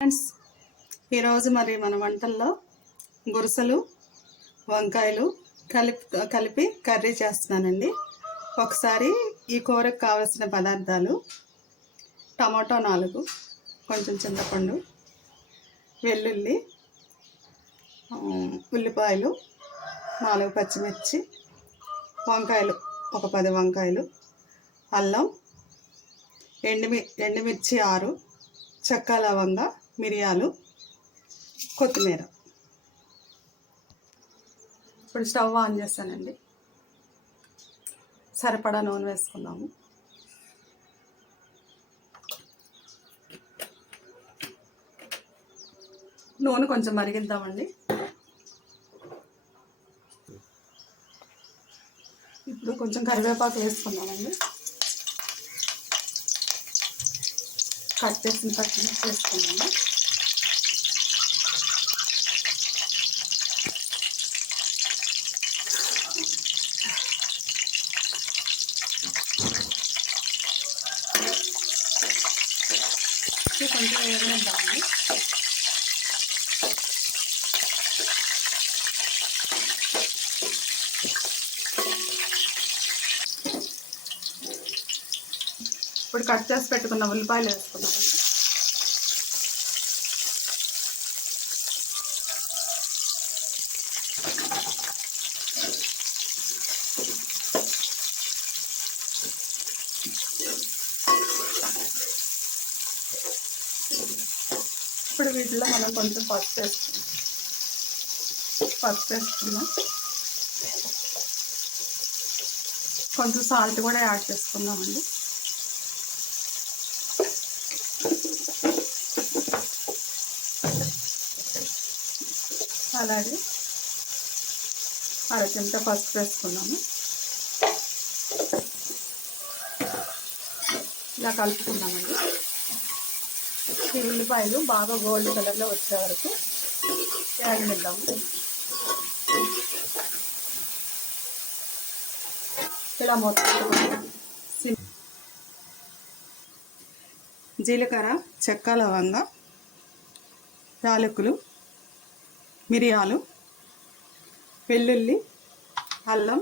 Friends ఈరోజు మరి మన వంటల్లో గురుసలు వంకాయలు కలిపి కలిపి కర్రీ చేస్తున్నానండి. ఒకసారి ఈ కూరకు కావలసిన పదార్థాలు టమాటో నాలుగు కొంచెం చింతపండు వెల్లుల్లి ఉల్లిపాయలు నాలుగు పచ్చిమిర్చి వంకాయలు ఒక పది వంకాయలు అల్లం ఎండుమి ఎండుమిర్చి ఆరు చెక్క లవంగా మిరియాలు కొత్తిమీర. ఇప్పుడు స్టవ్ ఆన్ చేస్తానండి. సరిపడా నూనె వేసుకుందాము. నూనె కొంచెం మరిగిద్దామండి. ఇప్పుడు కొంచెం కరివేపాకు వేసుకుందామండి. కట్ చేసిన పచ్చిమిర్చి వేసుకున్నాము ఇది కొంచెం వేగనిద్దామండి ఇప్పుడు కట్ చేసి పెట్టుకున్న ఉల్లిపాయలు వేసుకున్నామండి ఇప్పుడు వీటిలో మనం కొంచెం పసుపు వేసుకున్నాం పసుపు వేసుకున్నాం కొంచెం సాల్ట్ కూడా యాడ్ చేసుకుందామండి. అలాగే అర చెంచ పసుపు వేసుకున్నాము. ఇలా కలుపుకున్నామండి. ఈ ఉల్లిపాయలు బాగా గోల్డ్ కలర్లో వచ్చే వరకు వేగనిద్దాము ఇలా మొత్తం జీలకర్ర చెక్క లవంగ యాలకులు మిరియాలు వెల్లుల్లి అల్లం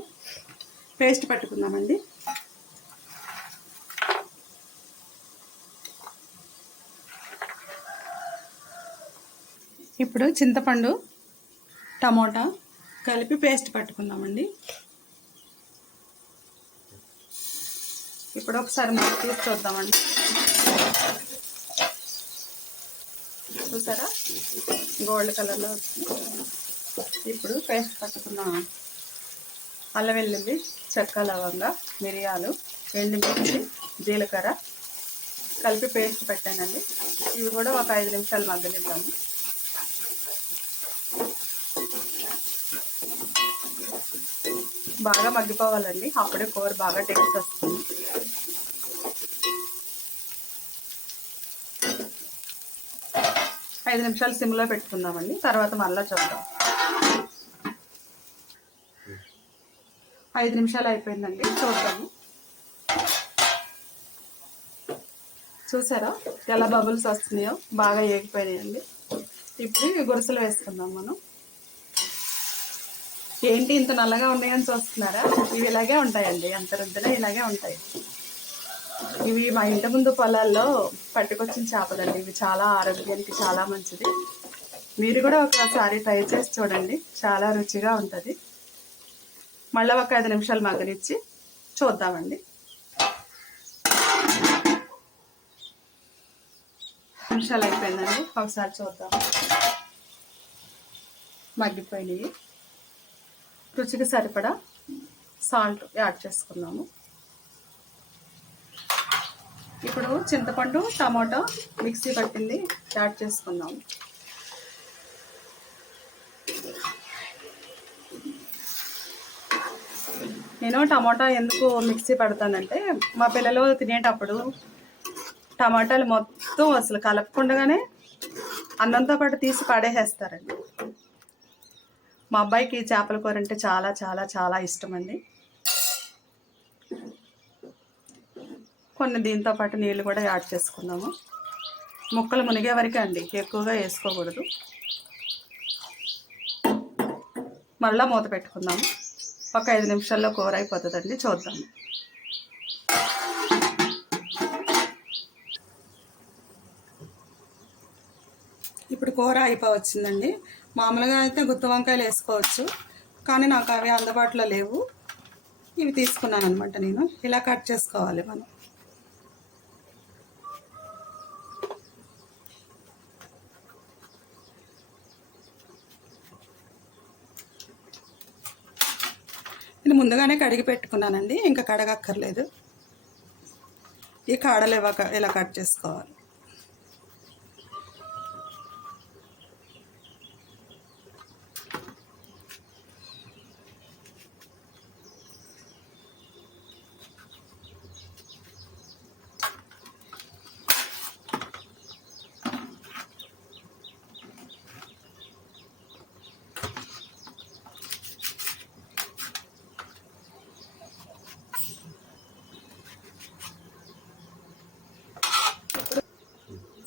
పేస్ట్ పట్టుకుందామండి. ఇప్పుడు చింతపండు టమోటా కలిపి పేస్ట్ పట్టుకుందామండి. ఇప్పుడు ఒకసారి మనం తీసి చూద్దామండి. చూసారా? గోల్డ్ కలర్లో వచ్చింది. ఇప్పుడు పేస్ట్ పట్టుకున్న అల్ల వెల్లుల్లి చెక్క లవంగ మిరియాలు ఎండుమిర్చి జీలకర్ర కలిపి పేస్ట్ పెట్టానండి. ఇవి కూడా ఒక ఐదు నిమిషాలు మగ్గనిద్దాము. బాగా మగ్గిపోవాలండి. అప్పుడే కూర బాగా టేస్ట్ వస్తుంది. ఐదు నిమిషాలు సిమ్లో పెట్టుకుందామండి. తర్వాత మళ్ళీ చూద్దాం. ఐదు నిమిషాలు అయిపోయిందండి. చూద్దాము. చూసారా? ఎలా బబుల్స్ వస్తున్నాయో? బాగా ఏగిపోయాయండి ఇప్పుడు గురుసలు వేసుకుందాం మనం. ఏంటి ఇంత నల్లగా ఉన్నాయని చూస్తున్నారా? ఇవి ఇలాగే ఉంటాయండి. ఎంత రుద్దినా ఇలాగే ఉంటాయి. ఇవి మా ఇంటి ముందు పొలాల్లో పట్టుకొచ్చిన చేపలండి. ఇవి చాలా ఆరోగ్యానికి చాలా మంచిది. మీరు కూడా ఒకసారి ట్రై చేసి చూడండి. చాలా రుచిగా ఉంటుంది. మళ్ళీ ఒక ఐదు నిమిషాలు మగ్గనిచ్చి చూద్దామండి. నిమిషాలు అయిపోయిందండి. ఒకసారి చూద్దాం. మగ్గిపోయినాయి. రుచికి సరిపడా సాల్ట్ యాడ్ చేసుకున్నాము ఇప్పుడు చింతపండు టమాటో మిక్సీ పట్టింది యాడ్ చేసుకుందాం. నేను టమాటా ఎందుకు మిక్సీ పడతానంటే మా పిల్లలు తినేటప్పుడు టమాటాలు మొత్తం అసలు కలపకుండానే అన్నంతో పాటు తీసి పడేసేస్తారండి. మా అబ్బాయికి చేపల కూర అంటే చాలా చాలా చాలా ఇష్టం అండి కొన్ని దీంతో పాటు నీళ్ళు కూడా యాడ్ చేసుకుందాము. ముక్కలు మునిగే వరకే అండి ఎక్కువగా వేసుకోకూడదు. మళ్ళీ మూత పెట్టుకుందాము. ఒక ఐదు నిమిషాల్లో కూర అయిపోతుందండి చూద్దాము. ఇప్పుడు కూర అయిపోవచ్చిందండి. మామూలుగా అయితే గుత్తి వంకాయలు వేసుకోవచ్చు కానీ నాకు అవి అందుబాటులో లేవు. ఇవి తీసుకున్నాను అనమాట నేను. ఇలా కట్ చేసుకోవాలి మనం. ముందుగానే కడిగి పెట్టుకున్నానండి ఇంకా కడగక్కర్లేదు. ఈ కాడలు ఇవ్వక ఇలా కట్ చేసుకోవాలి?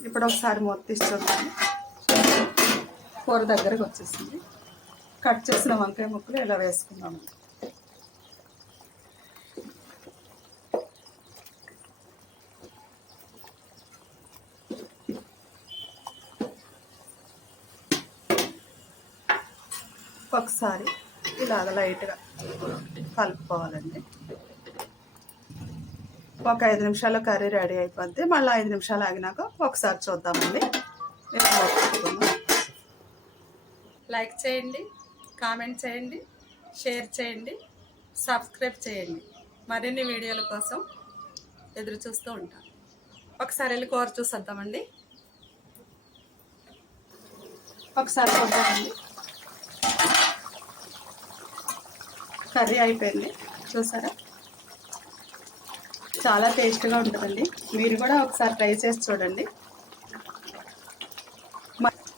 ఇప్పుడు ఒకసారి మూత తీసి చూద్దాం కూర దగ్గరకు వచ్చేసింది. కట్ చేసిన వంకాయ ముక్కలు ఇలా వేసుకున్నాము ఒకసారి ఇలాగ లైట్గా కలుపుకోవాలండి. ఒక ఐదు నిమిషాల్లో కర్రీ రెడీ అయిపోద్ది. మళ్ళీ ఐదు నిమిషాలు ఆగినాక ఒకసారి చూద్దామండి. లైక్ చేయండి కామెంట్ చేయండి షేర్ చేయండి సబ్స్క్రైబ్ చేయండి. మరిన్ని వీడియోల కోసం ఎదురు చూస్తూ ఉంటాను ఒకసారి వెళ్ళి కూర చూసేద్దామండి. ఒకసారి చూద్దామండి. కర్రీ అయిపోయింది. చూసారా? చాలా టేస్ట్గా ఉంటుందండి. మీరు కూడా ఒకసారి ట్రై చేసి చూడండి.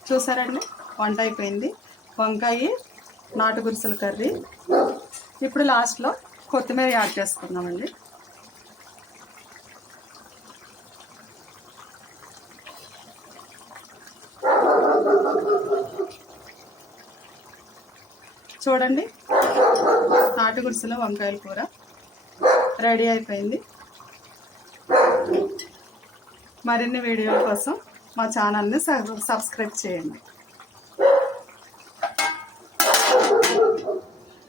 చూసారండి? వంట అయిపోయింది. వంకాయ నాటు గురుసల కర్రీ. ఇప్పుడు లాస్ట్లో కొత్తిమీర యాడ్ చేసుకుందామండి. చూడండి. నాటు గురుసల వంకాయల కూర రెడీ అయిపోయింది. మరిన్ని వీడియోల కోసం మా ఛానల్ని సబ్- సబ్స్క్రైబ్ చేయండి.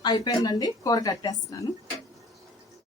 అయిపోయిందండి కూర కట్టేస్తున్నాను.